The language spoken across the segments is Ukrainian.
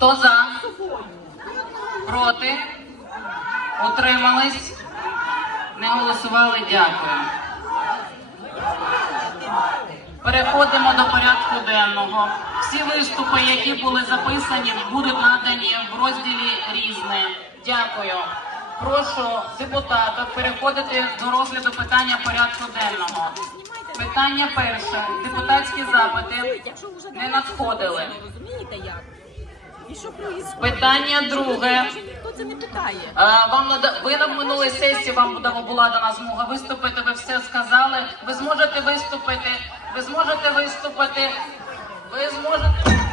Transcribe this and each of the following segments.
Хто за? Проти? Утримались? Не голосували? Дякую. Переходимо до порядку денного. Всі виступи, які були записані, будуть надані в розділі різне. Дякую. Прошу депутатів переходити до розгляду питання порядку денного. Питання перше. Депутатські запити не надходили. Питання друге. Ніхто це не питає. Е, Вам нада... ви на минулій сесії вам була дана змога виступити. Ви все сказали. Ви зможете виступити. Ви зможете виступити. Ви зможете.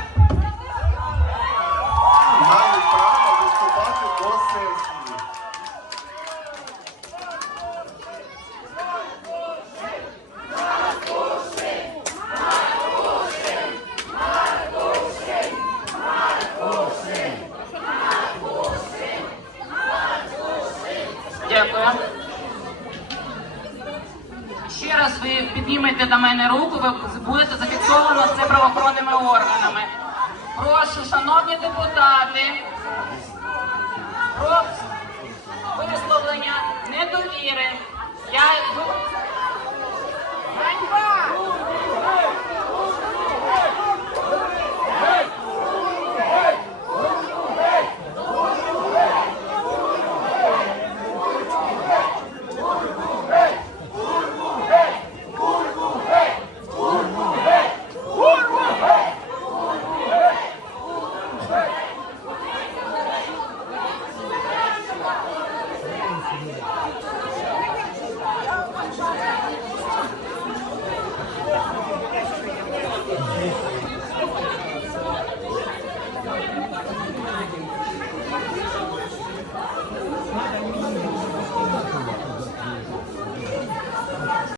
Дякую. Ще раз ви піднімете до мене руку, ви будете зафіксовано це правоохоронними органами. Прошу, шановні депутати, про висловлення недовіри. Я